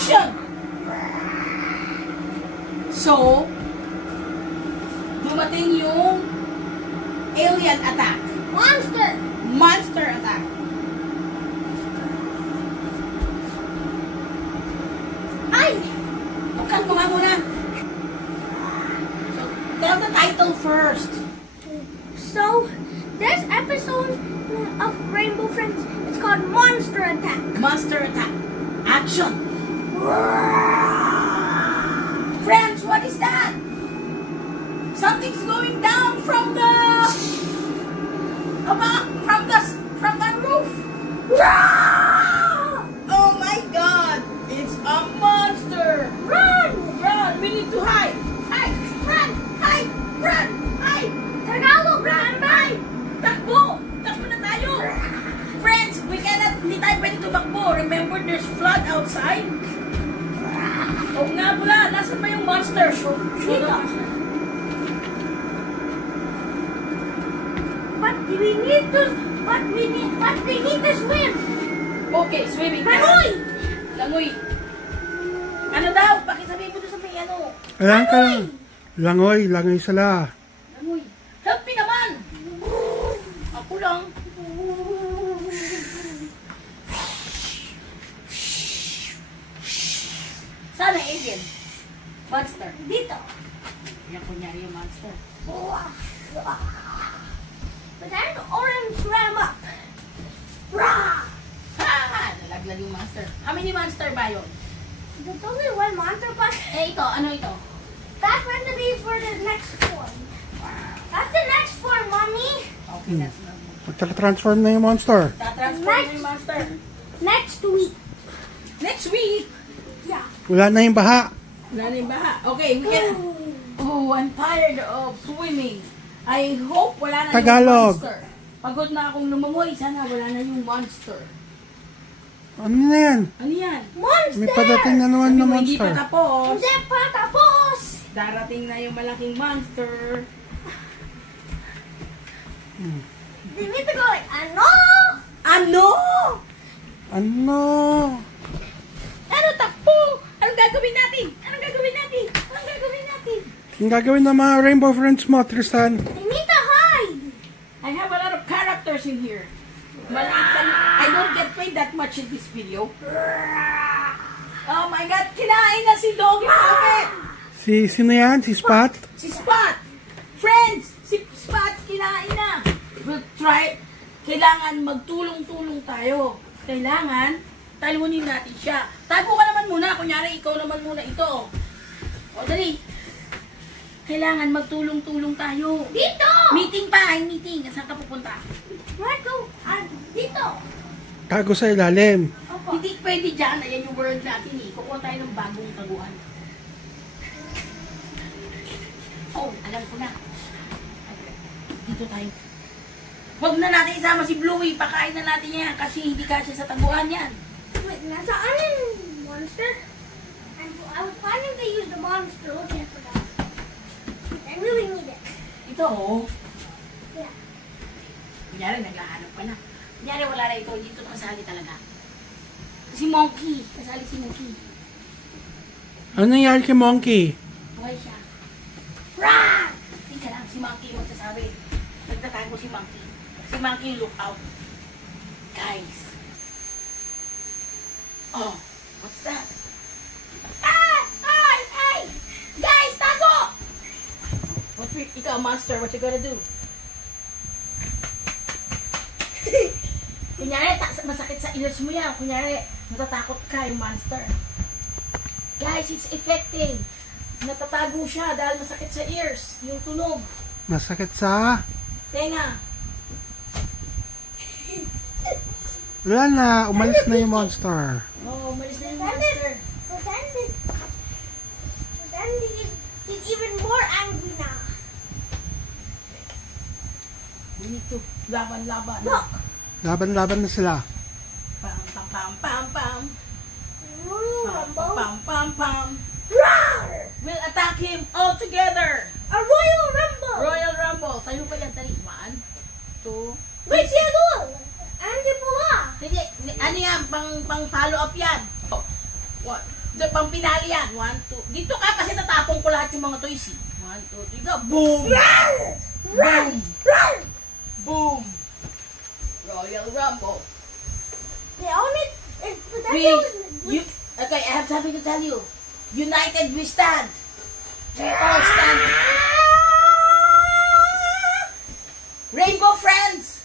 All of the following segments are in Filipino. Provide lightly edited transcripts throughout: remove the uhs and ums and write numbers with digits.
Action! So, dumating yung alien attack. Monster attack. Ay! Huwag mo nga muna. So, tell the title first. So, this episode of Rainbow Friends is called Monster Attack. Monster attack. Action! Friends, what is that? Something's going down from the roof. Oh my God! It's a monster. Run! Run! We need to hide. Hide! Run! Hide! Run! Hide! Tagalog, run! Hide! Takbo! Takbo na tayo! Friends, hindi tayo pwede tumakbo. Remember, there's flood outside. Oo nga pala, nasan ba yung monster? Dito. But we need to swim. Okay, swimming. Langoy! Langoy. Ano daw? Pakisabihin mo doon sa may ano. Ayan ka lang. Langoy sala. Langoy. Help me naman! Ako lang. Sana alien? Monster. Dito. Yan kunyari yung monster. But then orange swam up. Ha! Nalaglag yung monster. How many monster ba yun? There's only one monster, but Eh, ito. Ano ito? that's going to be for the next form. That's the next form, Mommy. Okay, that's not. Magta-transform na yung monster. Tatransform na yung monster. Next week. Next week. Yeah. Wala na yung baha. Wala na yung baha. Okay, we can. Oh, I'm tired of swimming. I hope wala na Tagalog. yung monster. Pagod na akong lumangoy. Sana wala na yung monster. Ano na yan? Ano yan? Monster! May padating na naman na Hindi pa monster. tapos. Hindi pa tapos! Darating na yung malaking monster. They need to go like, ano? Ano? Ano? Ano takbo? Anong gagawin natin? Anong gagawin natin? Anong gagawin natin? Ang gagawin ng mga Rainbow Friends mo, Tristan? They need to hide! I have a lot of characters in here. But I don't get paid that much in this video. Oh my God! Kinain na si Doggy Puppet! Sino yan? Si Spot? Si Spot! Friends! Si Spot kinain na! We'll try. Kailangan magtulong-tulong tayo. Kailangan talunin natin siya. Tago ka naman muna. Kunyari, ikaw naman muna ito. O, dali. Kailangan magtulong-tulung tayo. Dito! Meeting pa. Ay, meeting. Saan ka pupunta? Let's go! Dito! Tago sa ilalim. Opo. Hindi pwede dyan. Ayan yung world natin eh. Kukuha tayo ng bagong taguan. Oh, alam ko na. Dito tayo. Huwag na natin isama si Bluey. Pakain na natin yan kasi hindi kasya sa taguan yan. Wait, nasaan yung monster? I was planning to use the monster. Okay, I forgot. I really need it. Ito oh. Yeah. Kunyari, naghahanap ka na. Kunyari, wala na ito. Dito kasali talaga. Si Monkey. Kasali si Monkey. Ano nangyari kay Monkey? Buhay siya. Rah! Tika lang, si Monkey magsasabi. Nagtatago si Monkey. Si Monkey, look out. Guys. Oh, what's that? Ah! Ay! Ay! Guys, tago! Ikaw, monster, what you gonna do? Kunyari, masakit sa ears mo yan. Kunyari, natatakot ka yung monster. Guys, it's effective. Natatago siya dahil masakit sa ears. Yung tunog. Masakit sa... Tenga. Wala na, umalis na yung monster. Oh, umalis na yung monster. But then he's even more angry now. We need to laban-laban. Look! Laban-laban na sila. Pam, pam, pam, pam, pam. Pam, Rumble. pam, pam, pam. Roar! We'll attack him all together. A Royal Rumble! Royal Rumble. Tayo pa yan, tali. 1, 2. Wait, siya doon! Andy pula! Hindi, ano yan? Pang follow up yan. Oh. 1, Pang pinali yan. 1, 2. Dito ka kasi tatapong ko lahat yung mga toys. 1, 2, 3, go. Boom! Boom! Boom! Royal Rumble. The only but that We, okay, I have something to tell you. United we stand. We all stand. Rainbow Friends,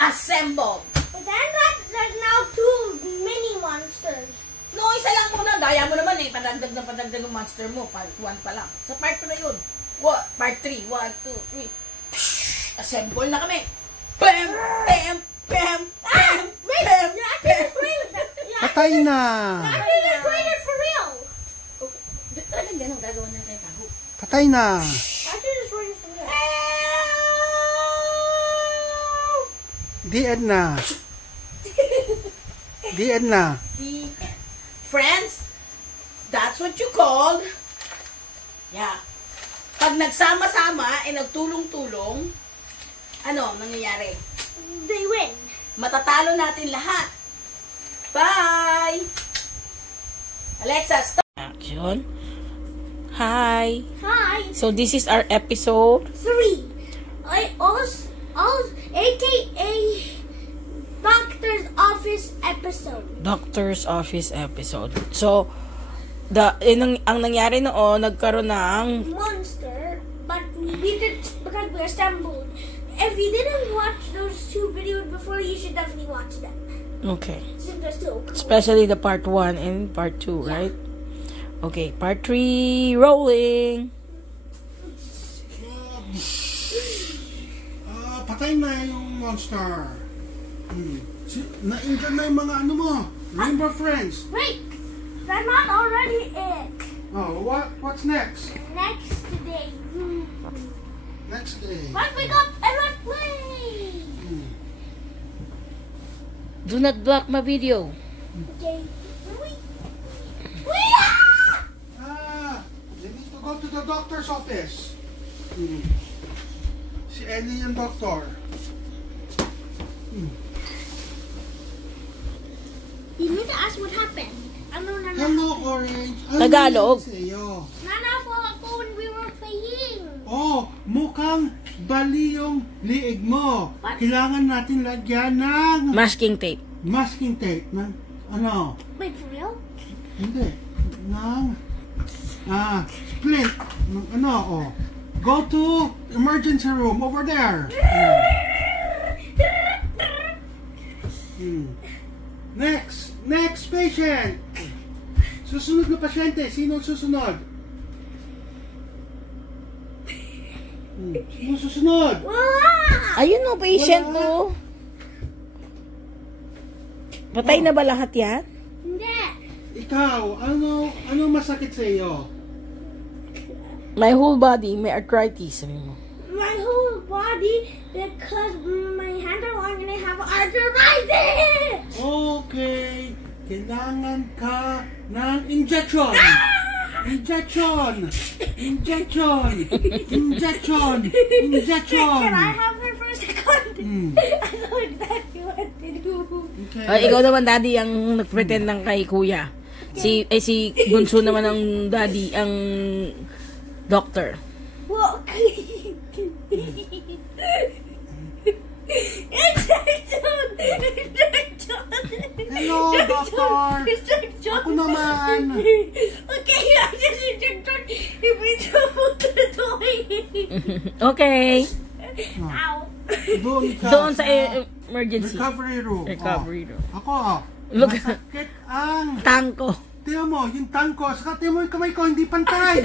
assemble. But then there's now 2 mini monsters. No, isa lang muna. Daya mo naman eh. Padagdag na padagdag yung monster mo. Part 1 pa lang. Sa part 2 na yun. What? Part 3. 1, 2, 3. Assemble na kami. Bam! Bam! Bam! Bam! Wait, Bam! you're actually destroying it. Patay na. You're actually destroying it for real. Okay. Talagang ganun gagawin ng tayo bago. Patay na. Actually destroying it for real. The end na. The end na. The end. Friends, that's what you call, yeah. Pag nagsama-sama, nagtulong-tulong, ano nangyayari? They win. Matatalo natin lahat. Bye! Alexa, stop! Action. Hi. Hi. So this is our episode. 3. AKA Doctor's Office episode. Doctor's Office episode. So, ang nangyari noon, nagkaroon ng Monster, but we did because we assembled. If you didn't watch those 2 videos before, you should definitely watch them. okay. Since they're so cool. Especially the part 1 and part 2, right? Okay, part 3, rolling. Patay na yung monster. Na-injure na yung mga ano mo. Rainbow Friends. Wait, that's not already it. Oh, what's next? Next day. Next day. Let's wake up and let's play. Do not block my video. Okay. They need to go to the doctor's office. Si Ellie yung doctor. You need to ask what happened. Ano na Hello, Orange. Tagalog. Sa'yo? Nanapol ako when we were playing. Oh, mukhang bali yung liig mo. What? Kailangan natin lagyan ng Masking tape. masking tape. Ng ano? Wait, for real? Hindi. Ng splint. Ng ano, oh. Go to emergency room over there. Next patient. Susunod na pasyente. Sino ang susunod? Sino susunod? Wala! Ayun o, patient Wala. mo. Patay na ba lahat yan? Hindi. Ikaw, ano masakit sa iyo? My whole body may arthritis. Sabi mo. My whole body, because my hands are long and I have arthritis! Okay. Kailangan ka ng injection. Injection. Injection. Injection. Injection. Can I have her for a second? I know exactly what to do. Okay. Ikaw naman, daddy, ang nagpretend ng kay kuya. Si Bunso naman ang daddy, ang doctor. What? Injection! Injection! Hello, doctor. Injection! Ako naman. Okay, I just injection. If we don't to the toilet. Okay. Ow. Doon sa emergency. recovery room. Recovery room. Ako, Look. masakit ang... Tangko. Tiyan mo, yung tangko. Saka tiyan mo yung kamay ko, hindi pantay.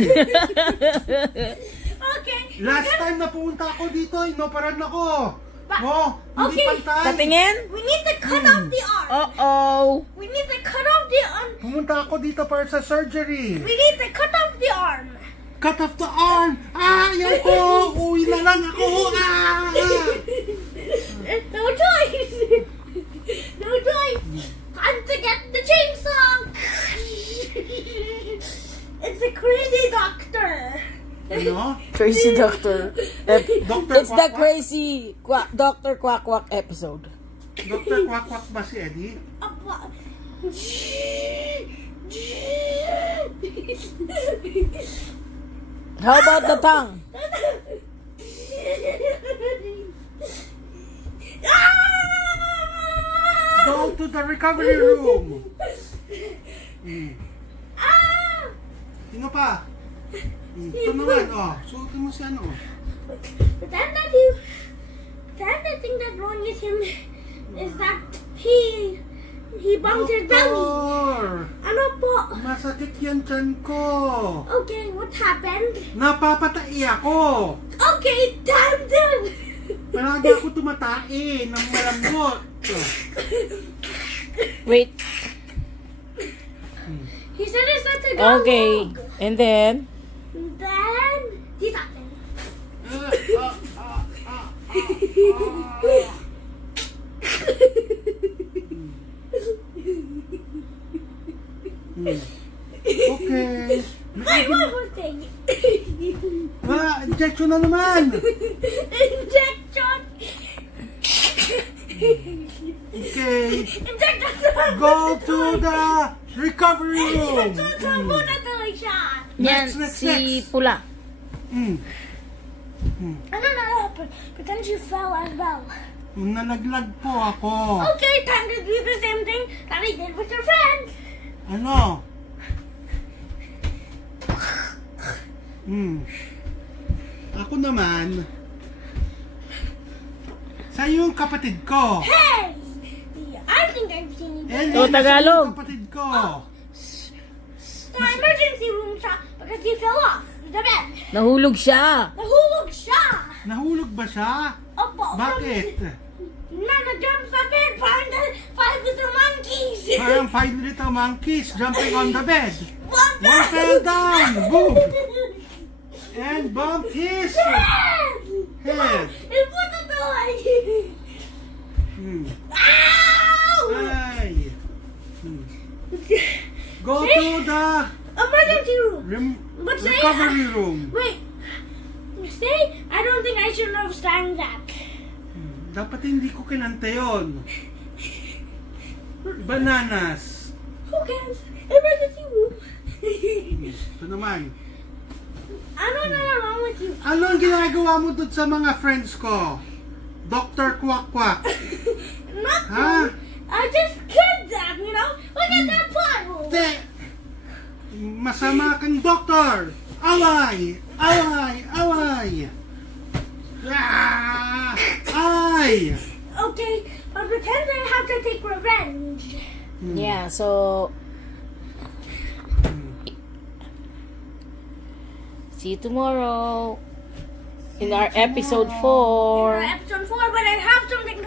Okay. Last time na pumunta ako dito, inoperan ako. Hindi Okay. pantay. Tatingin? We need to cut off the arm. Uh-oh. We need to cut off the arm. Pumunta ako dito para sa surgery. We need to cut off the arm. Cut off the arm. Yan ko. Uwi na lang ako. No choice. No choice. Time to get the chainsaw. It's a crazy doctor. Ano? Crazy doctor. Dr. It's the Quack-Quack? crazy Dr. Quack-Quack episode. Dr. Quack-Quack ba si Eddie? Apa? How about the tongue? Go to the recovery room. Sino pa? Ito naman, oh. Suotin mo si ano. But then the thing that's wrong with him is that he bumped his belly. Doktor! Ano po? Masakit yan tiyan ko. Okay, what happened? Napapatai ako. Okay, time done. Palagi ako tumatai ng malambot. Wait. He said it's not to go Okay. long. And then? Then this happened. Okay. Wait, one more thing. Injection na naman. Injection. Okay. Injection. Go to the recovery room. Injection muna tuloy siya. Yan, Next. si Pula. Ano na happened? But then she fell as well. Nalaglag po ako. Okay, time to do the same thing that I did with your friend. Ano? Ako naman, sa yung kapatid ko. Hey! I think I've seen you. Oh, Tagalog. Sa yung kapatid ko. The emergency room siya because he fell off the bed. Nahulog siya. Nahulog siya. Nahulog ba siya? Opo. Bakit? Nana-jump sa bed parang the 5 little monkeys. Parang 5 little monkeys jumping on the bed. One One fell down. Boom. And bumped his head. It put the toy. Ow! Ay. Go to the Emergency room. But say, recovery room. Wait. Say, I don't think I should have sang that. Dapat hindi ko kinanta yun. Bananas. Who cares? Emergency room. Ito naman. Ano na wrong with you? Ano ang ginagawa mo doon sa mga friends ko? Dr. Quack Quack. Nothing. Ha? I just killed them, you know? Look at that pothole. Te! Masama kang doktor! Away! Away! Away! Ah! Ay! Okay, but pretend I have to take revenge. Yeah, so... See you tomorrow in our episode 4. Episode 4, but I have something to